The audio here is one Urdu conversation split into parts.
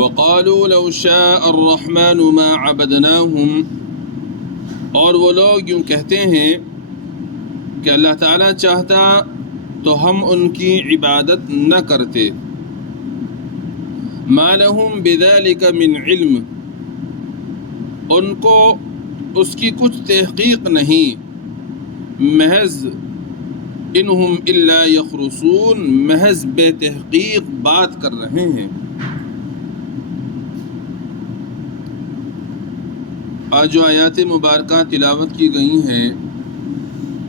وقالوا لو شاء الرحمن ما عبدناهم، اور وہ لوگ یوں کہتے ہیں کہ اللہ تعالیٰ چاہتا تو ہم ان کی عبادت نہ کرتے. ما لهم بذلك من علم، ان کو اس کی کچھ تحقیق نہیں. محض انہم الا یخرصون، محض بے تحقیق بات کر رہے ہیں. آج جو آیات مبارکہ تلاوت کی گئی ہیں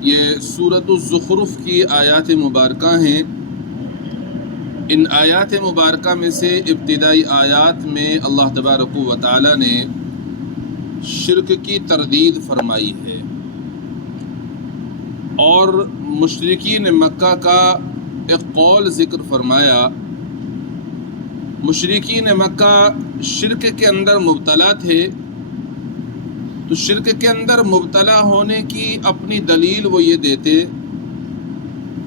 یہ سورۃ الزخرف کی آیات مبارکہ ہیں. ان آیات مبارکہ میں سے ابتدائی آیات میں اللہ تبارک و تعالی نے شرک کی تردید فرمائی ہے اور مشرکین مکہ کا ایک قول ذکر فرمایا. مشرکین مکہ شرک کے اندر مبتلا تھے، تو شرک کے اندر مبتلا ہونے کی اپنی دلیل وہ یہ دیتے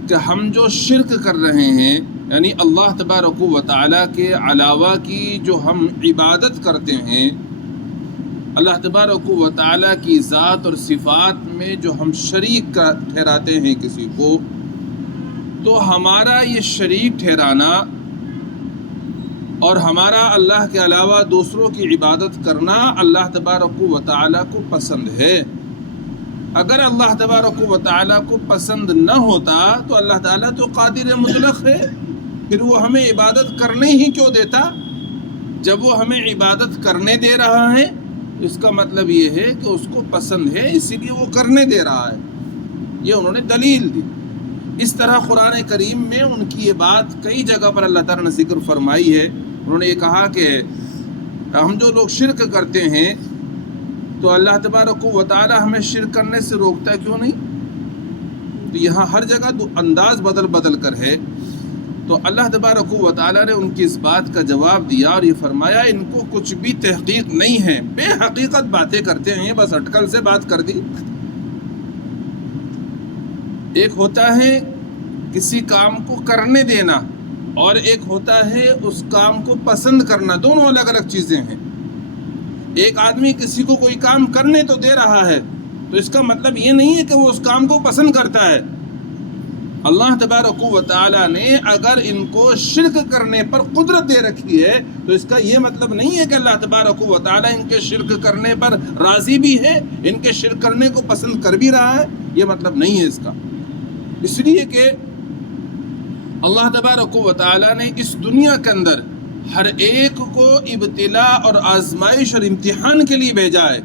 کہ ہم جو شرک کر رہے ہیں، یعنی اللہ تبارک و تعالیٰ کے علاوہ کی جو ہم عبادت کرتے ہیں، اللہ تبارک و تعالیٰ کی ذات اور صفات میں جو ہم شریک ٹھہراتے ہیں کسی کو، تو ہمارا یہ شریک ٹھہرانا اور ہمارا اللہ کے علاوہ دوسروں کی عبادت کرنا اللہ تبارک و تعالیٰ کو پسند ہے. اگر اللہ تبارک و تعالیٰ کو پسند نہ ہوتا تو اللہ تعالیٰ تو قادر مطلق ہے، پھر وہ ہمیں عبادت کرنے ہی کیوں دیتا؟ جب وہ ہمیں عبادت کرنے دے رہا ہے اس کا مطلب یہ ہے کہ اس کو پسند ہے، اسی لیے وہ کرنے دے رہا ہے. یہ انہوں نے دلیل دی. اس طرح قرآن کریم میں ان کی یہ بات کئی جگہ پر اللہ تعالیٰ نے ذکر فرمائی ہے. انہوں نے یہ کہا کہ ہم جو لوگ شرک کرتے ہیں تو اللہ تبارک و تعالیٰ ہمیں شرک کرنے سے روکتا کیوں نہیں؟ تو یہاں ہر جگہ انداز بدل کر ہے. تو اللہ تبارک و تعالیٰ نے ان کی اس بات کا جواب دیا اور یہ فرمایا ان کو کچھ بھی تحقیق نہیں ہے، بے حقیقت باتیں کرتے ہیں، بس اٹکل سے بات کر دی. ایک ہوتا ہے کسی کام کو کرنے دینا اور ایک ہوتا ہے اس کام کو پسند کرنا، دونوں الگ الگ چیزیں ہیں. ایک آدمی کسی کو کوئی کام کرنے تو دے رہا ہے تو اس کا مطلب یہ نہیں ہے کہ وہ اس کام کو پسند کرتا ہے. اللہ تبارک و تعالیٰ نے اگر ان کو شرک کرنے پر قدرت دے رکھی ہے تو اس کا یہ مطلب نہیں ہے کہ اللہ تبارک و تعالیٰ ان کے شرک کرنے پر راضی بھی ہے، ان کے شرک کرنے کو پسند کر بھی رہا ہے. یہ مطلب نہیں ہے اس کا. اس لیے کہ اللہ تبارک و تعالیٰ نے اس دنیا کے اندر ہر ایک کو ابتلا اور آزمائش اور امتحان کے لیے بھیجا ہے.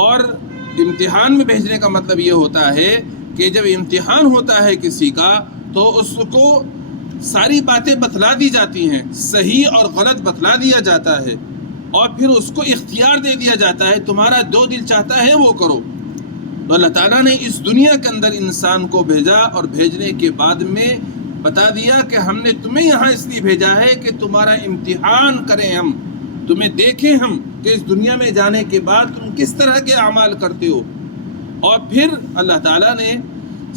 اور امتحان میں بھیجنے کا مطلب یہ ہوتا ہے کہ جب امتحان ہوتا ہے کسی کا تو اس کو ساری باتیں بتلا دی جاتی ہیں، صحیح اور غلط بتلا دیا جاتا ہے اور پھر اس کو اختیار دے دیا جاتا ہے تمہارا جو دل چاہتا ہے وہ کرو. تو اللہ تعالیٰ نے اس دنیا کے اندر انسان کو بھیجا اور بھیجنے کے بعد میں بتا دیا کہ ہم نے تمہیں یہاں اس لیے بھیجا ہے کہ تمہارا امتحان کریں، ہم تمہیں دیکھیں ہم کہ اس دنیا میں جانے کے بعد تم کس طرح کے اعمال کرتے ہو. اور پھر اللہ تعالیٰ نے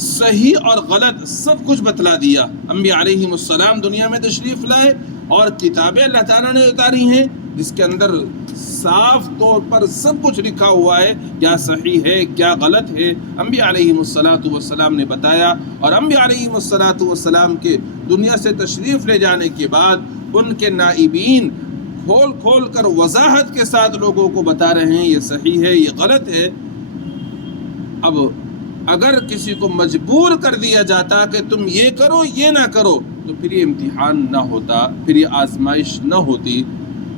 صحیح اور غلط سب کچھ بتلا دیا. انبیاء علیہم السلام دنیا میں تشریف لائے اور کتابیں اللہ تعالیٰ نے اتاری ہیں جس کے اندر صاف طور پر سب کچھ لکھا ہوا ہے، کیا صحیح ہے کیا غلط ہے. انبیاء علیہم السلام نے بتایا اور انبیاء علیہم السلام کے دنیا سے تشریف لے جانے کے بعد ان کے نائبین کھول کھول کر وضاحت کے ساتھ لوگوں کو بتا رہے ہیں یہ صحیح ہے یہ غلط ہے. اب اگر کسی کو مجبور کر دیا جاتا کہ تم یہ کرو یہ نہ کرو تو پھر یہ امتحان نہ ہوتا، پھر یہ آزمائش نہ ہوتی.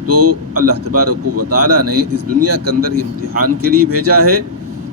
تو اللہ تبارک و تعالیٰ نے اس دنیا کے اندر امتحان کے لیے بھیجا ہے.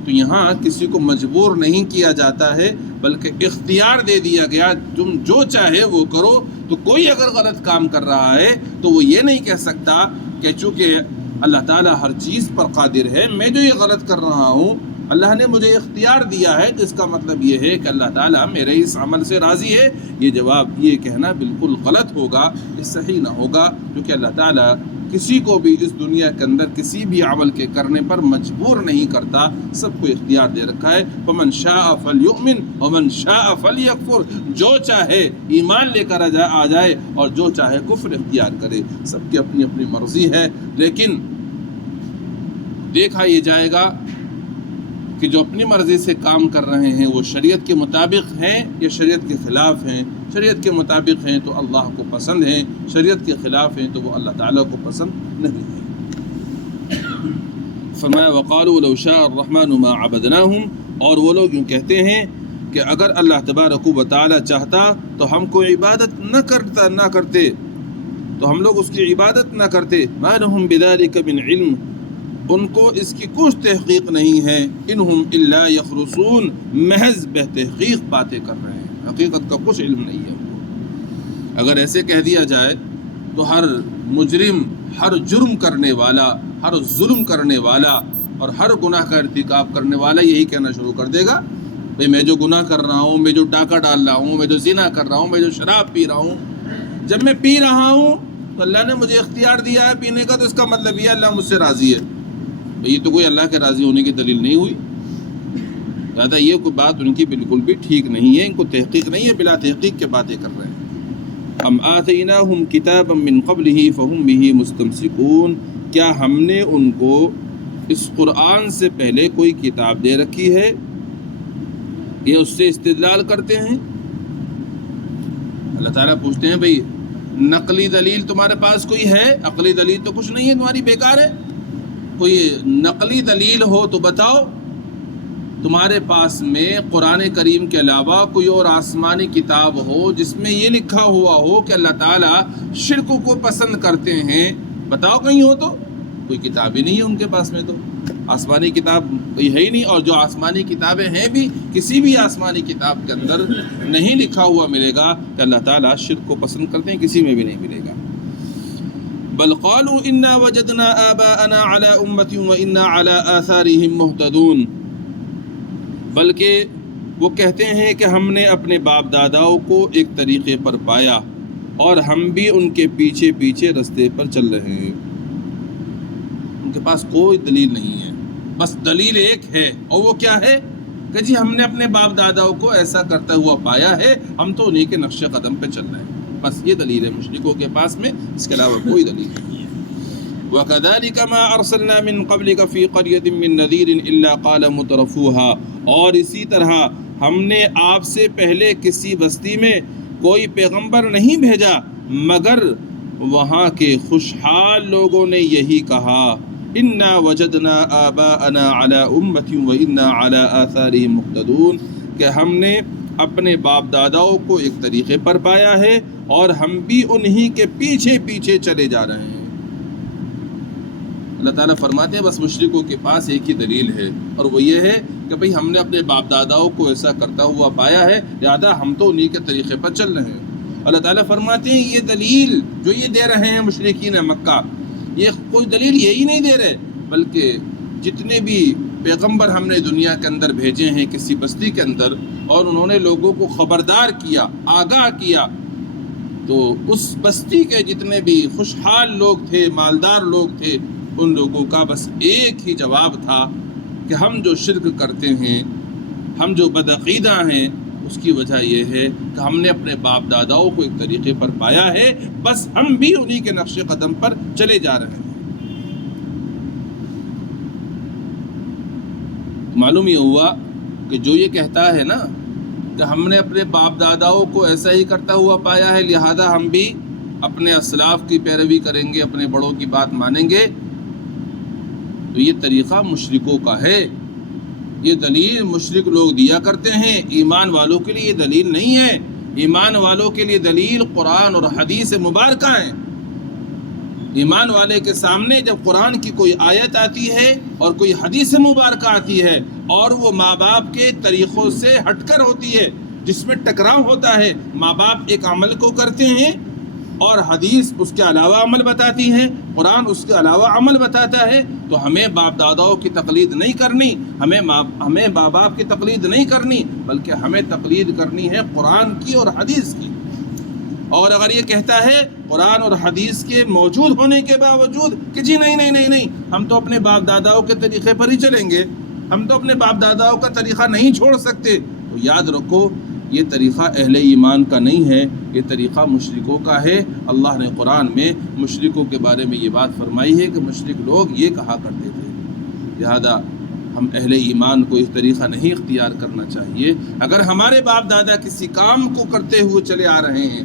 تو یہاں کسی کو مجبور نہیں کیا جاتا ہے بلکہ اختیار دے دیا گیا تم جو چاہے وہ کرو. تو کوئی اگر غلط کام کر رہا ہے تو وہ یہ نہیں کہہ سکتا کہ چونکہ اللہ تعالیٰ ہر چیز پر قادر ہے، میں جو یہ غلط کر رہا ہوں اللہ نے مجھے اختیار دیا ہے تو اس کا مطلب یہ ہے کہ اللہ تعالیٰ میرے اس عمل سے راضی ہے. یہ جواب یہ کہنا بالکل غلط ہوگا، یہ صحیح نہ ہوگا، کیونکہ اللہ تعالیٰ کسی کو بھی اس دنیا کے اندر کسی بھی عمل کے کرنے پر مجبور نہیں کرتا، سب کو اختیار دے رکھا ہے۔ فمن شاء فلیؤمن ومن شاء فلیکفر، جو چاہے ایمان لے کر آ جائے اور جو چاہے کفر اختیار کرے، سب کی اپنی اپنی مرضی ہے۔ لیکن دیکھا یہ جائے گا کہ جو اپنی مرضی سے کام کر رہے ہیں وہ شریعت کے مطابق ہیں یا شریعت کے خلاف ہیں۔ شریعت کے مطابق ہیں تو اللہ کو پسند ہیں، شریعت کے خلاف ہیں تو وہ اللہ تعالیٰ کو پسند نہیں ہیں۔ فرمایا وقالوا لو شاء الرحمن ما عبدناهم، اور وہ لوگ یوں کہتے ہیں کہ اگر اللہ تبارک و تعالیٰ چاہتا تو ہم کو عبادت نہ کرتے، تو ہم لوگ اس کی عبادت نہ کرتے۔ ما لهم بذلك من علم، ان کو اس کی کچھ تحقیق نہیں ہے۔ انہم الا یخرصون، محض بے تحقیق باتیں کر رہے ہیں، حقیقت کا کچھ علم نہیں ہے ان کو۔ اگر ایسے کہہ دیا جائے تو ہر مجرم، ہر جرم کرنے والا، ہر ظلم کرنے والا اور ہر گناہ کا ارتکاب کرنے والا یہی کہنا شروع کر دے گا، بھئی میں جو گناہ کر رہا ہوں، میں جو ڈاکہ ڈال رہا ہوں، میں جو زنا کر رہا ہوں، میں جو شراب پی رہا ہوں، جب میں پی رہا ہوں تو اللہ نے مجھے اختیار دیا ہے پینے کا، تو اس کا مطلب یہ اللہ مجھ سے راضی ہے۔ یہ تو کوئی اللہ کے راضی ہونے کی دلیل نہیں ہوئی، لہٰذا یہ کوئی بات ان کی بالکل بھی ٹھیک نہیں ہے، ان کو تحقیق نہیں ہے، بلا تحقیق کے باتیں کر رہے ہیں۔ ام آتیناہم کتابا من قبلہ فہم بہ مستمسکون، کیا ہم نے ان کو اس قرآن سے پہلے کوئی کتاب دے رکھی ہے، یہ اس سے استدلال کرتے ہیں؟ اللہ تعالیٰ پوچھتے ہیں بھئی نقلی دلیل تمہارے پاس کوئی ہے؟ عقلی دلیل تو کچھ نہیں ہے تمہاری، بیکار ہے۔ کوئی نقلی دلیل ہو تو بتاؤ، تمہارے پاس میں قرآن کریم کے علاوہ کوئی اور آسمانی کتاب ہو جس میں یہ لکھا ہوا ہو کہ اللہ تعالیٰ شرک کو پسند کرتے ہیں، بتاؤ کہیں ہو تو۔ کوئی کتاب ہی نہیں ہے ان کے پاس میں، تو آسمانی کتاب کوئی ہے ہی نہیں، اور جو آسمانی کتابیں ہیں بھی کسی بھی آسمانی کتاب کے اندر نہیں لکھا ہوا ملے گا کہ اللہ تعالیٰ شرک کو پسند کرتے ہیں، کسی میں بھی نہیں ملے گا۔ بل قالوا انا وجدنا آباءنا على امة وانا على آثارهم مهتدون، بلکہ وہ کہتے ہیں کہ ہم نے اپنے باپ داداؤں کو ایک طریقے پر پایا اور ہم بھی ان کے پیچھے پیچھے رستے پر چل رہے ہیں۔ ان کے پاس کوئی دلیل نہیں ہے، بس دلیل ایک ہے، اور وہ کیا ہے کہ جی ہم نے اپنے باپ داداؤں کو ایسا کرتا ہوا پایا ہے، ہم تو انہی کے نقش قدم پہ چل رہے ہیں، بس یہ دلیل ہے مشرکوں کے پاس میں، اس کے علاوہ کوئی دلیل نہیں ہے۔ وَكَذَلِكَ مَا أَرْسَلْنَا مِن قَبْلِكَ فِي قَرْيَةٍ مِّن نَذِيرٍ إِلَّا قَالَ مُتْرَفُوهَا، اور اسی طرح ہم نے آپ سے پہلے کسی بستی میں کوئی پیغمبر نہیں بھیجا مگر وہاں کے خوشحال لوگوں نے یہی کہا، اِنَّا وَجَدْنَا آبَاءَنَا عَلَىٰ أُمَّةٍ وَإِنَّا عَلَىٰ آثَارِهِمْ مُقْتَدُونَ، کہ ہم نے اپنے باپ داداؤں کو ایک طریقے پر پایا ہے اور ہم بھی انہی کے پیچھے پیچھے چلے جا رہے ہیں۔ اللہ تعالیٰ فرماتے ہیں بس مشرکوں کے پاس ایک ہی دلیل ہے، اور وہ یہ ہے کہ بھئی ہم نے اپنے باپ داداؤں کو ایسا کرتا ہوا پایا ہے، لہذا ہم تو انہی کے طریقے پر چل رہے ہیں۔ اللہ تعالیٰ فرماتے ہیں یہ دلیل جو یہ دے رہے ہیں مشرکین مکہ، یہ کوئی دلیل یہی نہیں دے رہے، بلکہ جتنے بھی پیغمبر ہم نے دنیا کے اندر بھیجے ہیں کسی بستی کے اندر، اور انہوں نے لوگوں کو خبردار کیا، آگاہ کیا، تو اس بستی کے جتنے بھی خوشحال لوگ تھے، مالدار لوگ تھے، ان لوگوں کا بس ایک ہی جواب تھا کہ ہم جو شرک کرتے ہیں، ہم جو بدعقیدہ ہیں، اس کی وجہ یہ ہے کہ ہم نے اپنے باپ داداؤں کو ایک طریقے پر پایا ہے، بس ہم بھی انہی کے نقش قدم پر چلے جا رہے ہیں۔ معلوم یہ ہوا کہ جو یہ کہتا ہے نا کہ ہم نے اپنے باپ داداؤں کو ایسا ہی کرتا ہوا پایا ہے، لہذا ہم بھی اپنے اسلاف کی پیروی کریں گے، اپنے بڑوں کی بات مانیں گے، تو یہ طریقہ مشرکوں کا ہے، یہ دلیل مشرک لوگ دیا کرتے ہیں، ایمان والوں کے لیے یہ دلیل نہیں ہے۔ ایمان والوں کے لیے دلیل قرآن اور حدیث مبارکہ ہیں۔ ایمان والے کے سامنے جب قرآن کی کوئی آیت آتی ہے اور کوئی حدیث مبارکہ آتی ہے اور وہ ماں باپ کے طریقوں سے ہٹ کر ہوتی ہے، جس میں ٹکراؤ ہوتا ہے، ماں باپ ایک عمل کو کرتے ہیں اور حدیث اس کے علاوہ عمل بتاتی ہے، قرآن اس کے علاوہ عمل بتاتا ہے، تو ہمیں باپ داداؤں کی تقلید نہیں کرنی، ہمیں ماں باپ کی تقلید نہیں کرنی، بلکہ ہمیں تقلید کرنی ہے قرآن کی اور حدیث کی۔ اور اگر یہ کہتا ہے قرآن اور حدیث کے موجود ہونے کے باوجود کہ جی نہیں ہم تو اپنے باپ داداؤں کے طریقے پر ہی چلیں گے، ہم تو اپنے باپ داداؤں کا طریقہ نہیں چھوڑ سکتے، تو یاد رکھو یہ طریقہ اہل ایمان کا نہیں ہے، یہ طریقہ مشرکوں کا ہے۔ اللہ نے قرآن میں مشرکوں کے بارے میں یہ بات فرمائی ہے کہ مشرک لوگ یہ کہا کرتے تھے، لہذا ہم اہل ایمان کو اس طریقہ نہیں اختیار کرنا چاہیے۔ اگر ہمارے باپ دادا کسی کام کو کرتے ہوئے چلے آ رہے ہیں،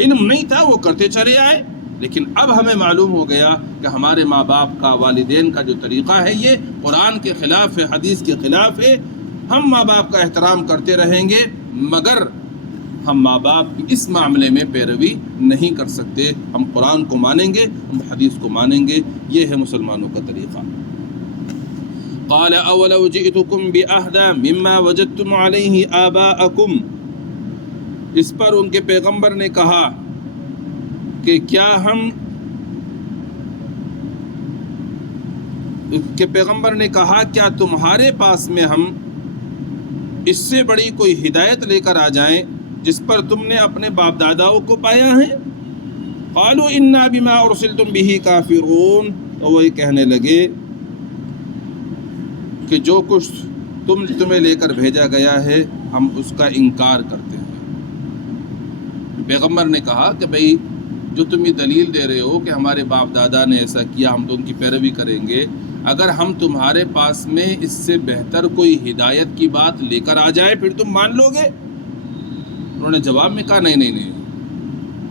علم نہیں تھا وہ کرتے چلے آئے، لیکن اب ہمیں معلوم ہو گیا کہ ہمارے ماں باپ کا، والدین کا جو طریقہ ہے یہ قرآن کے خلاف ہے، حدیث کے خلاف ہے، ہم ماں باپ کا احترام کرتے رہیں گے، مگر ہم ماں باپ کی اس معاملے میں پیروی نہیں کر سکتے۔ ہم قرآن کو مانیں گے، ہم حدیث کو مانیں گے، یہ ہے مسلمانوں کا طریقہ۔ قال اولو جئتکم بأہدی مما وجدتم علیہ آباءکم، اس پر ان کے پیغمبر نے کہا کہ کیا ہم، کہ پیغمبر نے کہا کیا تمہارے پاس میں ہم اس سے بڑی کوئی ہدایت لے کر آ جائیں جس پر تم نے اپنے باپ داداؤں کو پایا ہے؟ قالوا انا بما ارسلتم به کافرون، تو وہی کہنے لگے کہ جو کچھ تمہیں لے کر بھیجا گیا ہے ہم اس کا انکار کرتے ہیں۔ پیغمبر نے کہا کہ بھئی جو تم یہ دلیل دے رہے ہو کہ ہمارے باپ دادا نے ایسا کیا ہم تو ان کی پیروی کریں گے، اگر ہم تمہارے پاس میں اس سے بہتر کوئی ہدایت کی بات لے کر آ جائے پھر تم مان لو گے؟ انہوں نے جواب میں کہا نہیں،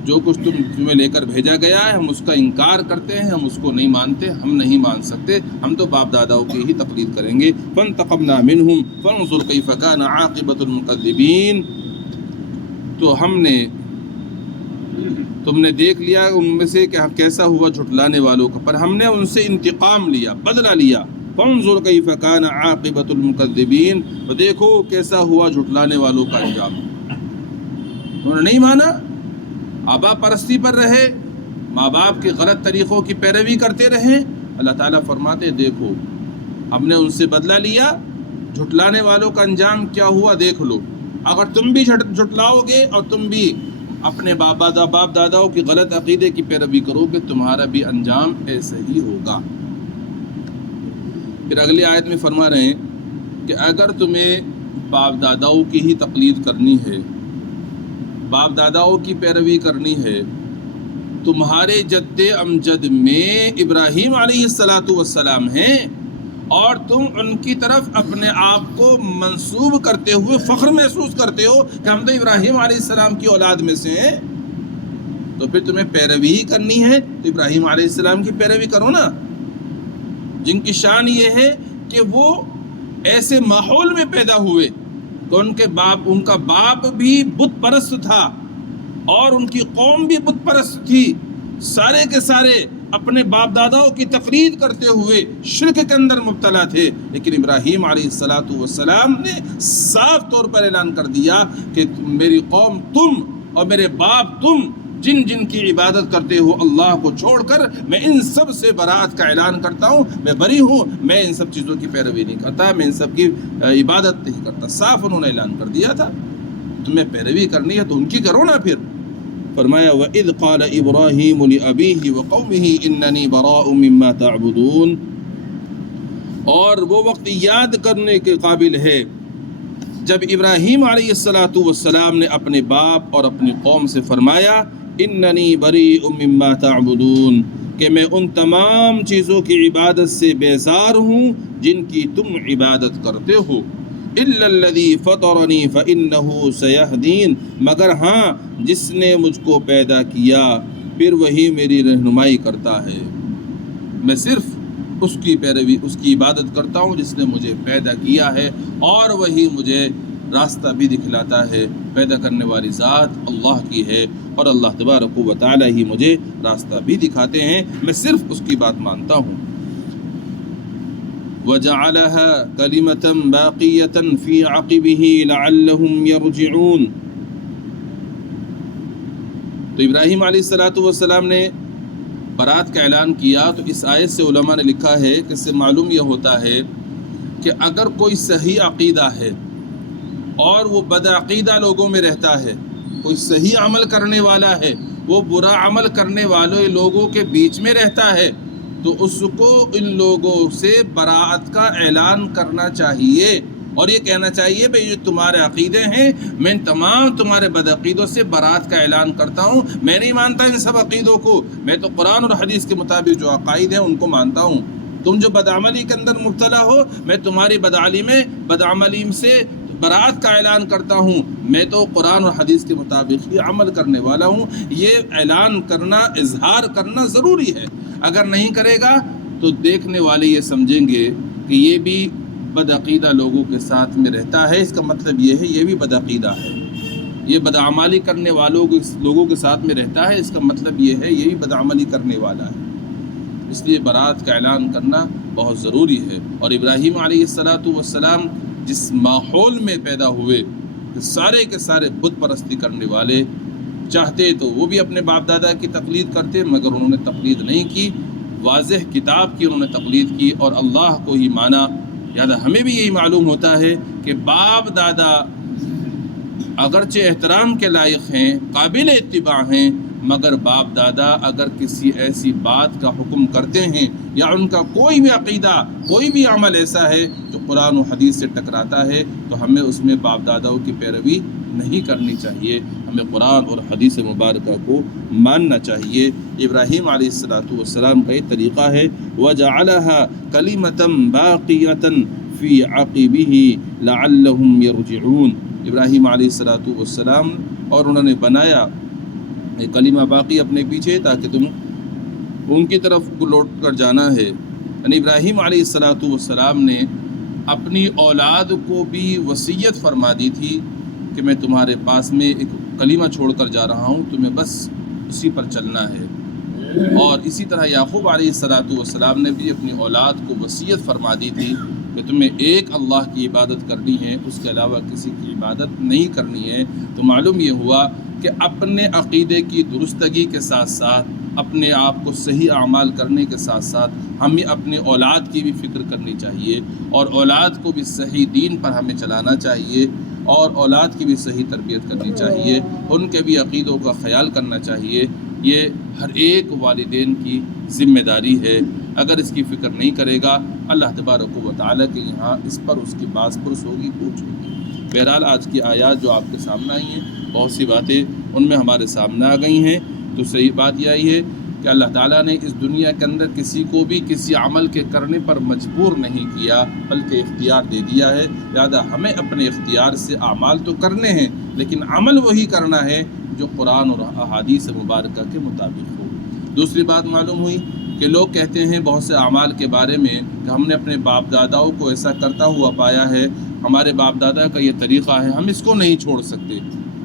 جو کچھ تمہیں لے کر بھیجا گیا ہے ہم اس کا انکار کرتے ہیں، ہم اس کو نہیں مانتے، ہم نہیں مان سکتے، ہم تو باپ داداؤں کی ہی تقلید کریں گے۔ فانتقمنا منہم فانظر کیف کان عاقبۃ المکذبین، تو تم نے دیکھ لیا ان میں سے کہ کیسا ہوا جھٹلانے والوں کا، پر ہم نے ان سے انتقام لیا، بدلہ لیا۔ فانظر کیف کان عاقبۃ المکذبین، تو دیکھو کیسا ہوا جھٹلانے والوں کا انجام۔ انہوں نے نہیں مانا، آبا پرستی پر رہے، ماں باپ کے غلط طریقوں کی پیروی کرتے رہے۔ اللہ تعالیٰ فرماتے دیکھو ہم نے ان سے بدلہ لیا، جھٹلانے والوں کا انجام کیا ہوا دیکھ لو۔ اگر تم بھی جھٹلاؤ گے اور تم بھی اپنے باپ داداؤں کی غلط عقیدے کی پیروی کرو گے تمہارا بھی انجام ایسے ہی ہوگا۔ پھر اگلی آیت میں فرما رہے ہیں کہ اگر تمہیں باپ داداؤں کی ہی تقلید کرنی ہے، باپ داداؤں کی پیروی کرنی ہے، تمہارے جد امجد میں ابراہیم علیہ السلام ہیں اور تم ان کی طرف اپنے آپ کو منسوب کرتے ہوئے فخر محسوس کرتے ہو کہ ہم تو ابراہیم علیہ السلام کی اولاد میں سے ہیں، تو پھر تمہیں پیروی ہی کرنی ہے تو ابراہیم علیہ السلام کی پیروی کرو نا، جن کی شان یہ ہے کہ وہ ایسے ماحول میں پیدا ہوئے کہ ان کا باپ بھی بت پرست تھا اور ان کی قوم بھی بت پرست تھی، سارے کے سارے اپنے باپ داداؤں کی تقلید کرتے ہوئے شرک کے اندر مبتلا تھے، لیکن ابراہیم علیہ السلام نے صاف طور پر اعلان کر دیا کہ میری قوم تم اور میرے باپ تم جن کی عبادت کرتے ہو اللہ کو چھوڑ کر میں ان سب سے برات کا اعلان کرتا ہوں، میں بری ہوں، میں ان سب چیزوں کی پیروی نہیں کرتا، میں ان سب کی عبادت نہیں کرتا۔ صاف انہوں نے اعلان کر دیا تھا، تمہیں پیروی کرنی ہے تو ان کی کرو نا۔ پھر فرمایا وَإِذْ قَالَ إِبْرَاهِيمُ لِأَبِيهِ وَقَوْمِهِ إِنَّنِي بَرَاءٌ مِّمَّا تَعْبُدُونَ، اور وہ وقت یاد کرنے کے قابل ہے جب ابراہیم علیہ السلام نے اپنے باپ اور اپنی قوم سے فرمایا اننی بریء مما تعبدون، کہ میں ان تمام چیزوں کی عبادت سے بیزار ہوں جن کی تم عبادت کرتے ہو، الا الذی فطرنی فانہ سیہدین، مگر ہاں جس نے مجھ کو پیدا کیا پھر وہی میری رہنمائی کرتا ہے، میں صرف اس کی پیروی اس کی عبادت کرتا ہوں جس نے مجھے پیدا کیا ہے اور وہی مجھے راستہ بھی دکھلاتا ہے۔ پیدا کرنے والی ذات اللہ کی ہے اور اللہ تبارک و تعالی ہی مجھے راستہ بھی دکھاتے ہیں، میں صرف اس کی بات مانتا ہوں۔ وَجَعَلَهَا كَلِمَةً بَاقِيَةً فِي عَقِبِهِ لَعَلَّهُمْ يَرْجِعُونَ، تو ابراہیم علیہ السلام نے برات کا اعلان کیا، تو اس آیت سے علماء نے لکھا ہے کہ اس سے معلوم یہ ہوتا ہے کہ اگر کوئی صحیح عقیدہ ہے اور وہ بدعقیدہ لوگوں میں رہتا ہے کوئی صحیح عمل کرنے والا ہے وہ برا عمل کرنے والے لوگوں کے بیچ میں رہتا ہے تو اس کو ان لوگوں سے براءت کا اعلان کرنا چاہیے اور یہ کہنا چاہیے بھئی جو تمہارے عقیدے ہیں میں ان تمام تمہارے بدعقیدوں سے براءت کا اعلان کرتا ہوں، میں نہیں مانتا ان سب عقیدوں کو، میں تو قرآن اور حدیث کے مطابق جو عقائد ہیں ان کو مانتا ہوں۔ تم جو بدعملی کے اندر مبتلا ہو میں تمہاری بدعملی سے براءت کا اعلان کرتا ہوں، میں تو قرآن اور حدیث کے مطابق ہی عمل کرنے والا ہوں۔ یہ اعلان کرنا، اظہار کرنا ضروری ہے، اگر نہیں کرے گا تو دیکھنے والے یہ سمجھیں گے کہ یہ بھی بدعقیدہ لوگوں کے ساتھ میں رہتا ہے، اس کا مطلب یہ ہے یہ بھی بدعقیدہ ہے، یہ بدعملی کرنے والوں لوگوں کے ساتھ میں رہتا ہے، اس کا مطلب یہ ہے یہ بھی بدعملی کرنے والا ہے۔ اس لیے برات کا اعلان کرنا بہت ضروری ہے۔ اور ابراہیم علیہ السلام جس ماحول میں پیدا ہوئے سارے کے سارے بت پرستی کرنے والے، چاہتے تو وہ بھی اپنے باپ دادا کی تقلید کرتے مگر انہوں نے تقلید نہیں کی، واضح کتاب کی انہوں نے تقلید کی اور اللہ کو ہی مانا۔ لہٰذا ہمیں بھی یہی معلوم ہوتا ہے کہ باپ دادا اگرچہ احترام کے لائق ہیں، قابل اتباع ہیں، مگر باپ دادا اگر کسی ایسی بات کا حکم کرتے ہیں یا ان کا کوئی بھی عقیدہ، کوئی بھی عمل ایسا ہے جو قرآن و حدیث سے ٹکراتا ہے تو ہمیں اس میں باپ داداؤں کی پیروی نہیں کرنی چاہیے، ہمیں قرآن اور حدیث مبارکہ کو ماننا چاہیے۔ ابراہیم علیہ السلام کا یہ طریقہ ہے وَجَعَلَهَا كَلِمَةً بَاقِيَةً فِي عَقِبِهِ لَعَلَّهُمْ يَرْجِعُونَ۔ ابراہیم علیہ السلام اور انہوں نے بنایا ایک کلمہ باقی اپنے پیچھے تاکہ تم ان کی طرف لوٹ کر جانا ہے۔ یعنی ابراہیم علیہ السلام نے اپنی اولاد کو بھی وصیت فرما دی تھی کہ میں تمہارے پاس میں ایک کلمہ چھوڑ کر جا رہا ہوں، تمہیں بس اسی پر چلنا ہے۔ اور اسی طرح یعقوب علیہ السلام نے بھی اپنی اولاد کو وصیت فرما دی تھی کہ تمہیں ایک اللہ کی عبادت کرنی ہے، اس کے علاوہ کسی کی عبادت نہیں کرنی ہے۔ تو معلوم یہ ہوا کہ اپنے عقیدے کی درستگی کے ساتھ ساتھ اپنے آپ کو صحیح اعمال کرنے کے ساتھ ساتھ ہمیں اپنے اولاد کی بھی فکر کرنی چاہیے اور اولاد کو بھی صحیح دین پر ہمیں چلانا چاہیے اور اولاد کی بھی صحیح تربیت کرنی چاہیے، ان کے بھی عقیدوں کا خیال کرنا چاہیے۔ یہ ہر ایک والدین کی ذمہ داری ہے، اگر اس کی فکر نہیں کرے گا اللہ تبارک و تعالیٰ کے یہاں اس پر اس کی باز پرس ہوگی، پوچھ ہوگی۔ بہرحال آج کی آیات جو آپ کے سامنے آئی ہیں بہت سی باتیں ان میں ہمارے سامنے آ گئی ہیں، تو صحیح بات یہ آئی ہے کہ اللہ تعالیٰ نے اس دنیا کے اندر کسی کو بھی کسی عمل کے کرنے پر مجبور نہیں کیا بلکہ اختیار دے دیا ہے، لہذا ہمیں اپنے اختیار سے اعمال تو کرنے ہیں لیکن عمل وہی کرنا ہے جو قرآن اور احادیث مبارکہ کے مطابق ہو۔ دوسری بات معلوم ہوئی کہ لوگ کہتے ہیں بہت سے اعمال کے بارے میں کہ ہم نے اپنے باپ داداؤں کو ایسا کرتا ہوا پایا ہے، ہمارے باپ دادا کا یہ طریقہ ہے، ہم اس کو نہیں چھوڑ سکتے۔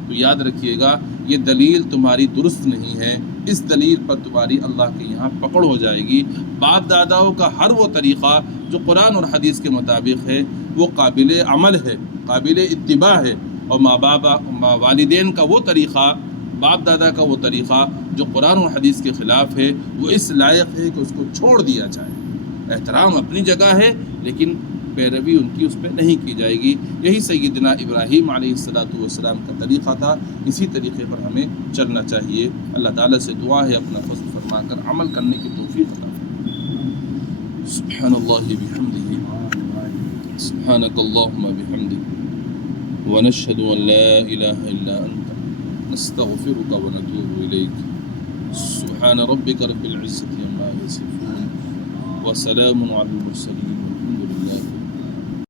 تو یاد رکھیے گا یہ دلیل تمہاری درست نہیں ہے، اس دلیل پر تمہاری اللہ کے یہاں پکڑ ہو جائے گی۔ باپ داداؤں کا ہر وہ طریقہ جو قرآن اور حدیث کے مطابق ہے وہ قابل عمل ہے، قابل اتباع ہے، اور والدین کا وہ طریقہ، باپ دادا کا وہ طریقہ جو قرآن اور حدیث کے خلاف ہے وہ اس لائق ہے کہ اس کو چھوڑ دیا جائے۔ احترام اپنی جگہ ہے لیکن پیروی ان کی اس پہ نہیں کی جائے گی۔ یہی سیدنا ابراہیم علیہ السلام کا طریقہ تھا، اسی طریقے پر ہمیں چلنا چاہیے۔ اللہ تعالیٰ سے دعا ہے اپنا فضل فرما کر عمل کرنے کی توفیق عطا فرمائے۔ سبحان اللہ بحمدہ، سبحانک اللہم بحمدک، ونشہد ان لا الہ الا انت، نستغفرک ونتوب الیک۔ سبحان ربک رب العزة عما یصفون وسلام علی المرسلین۔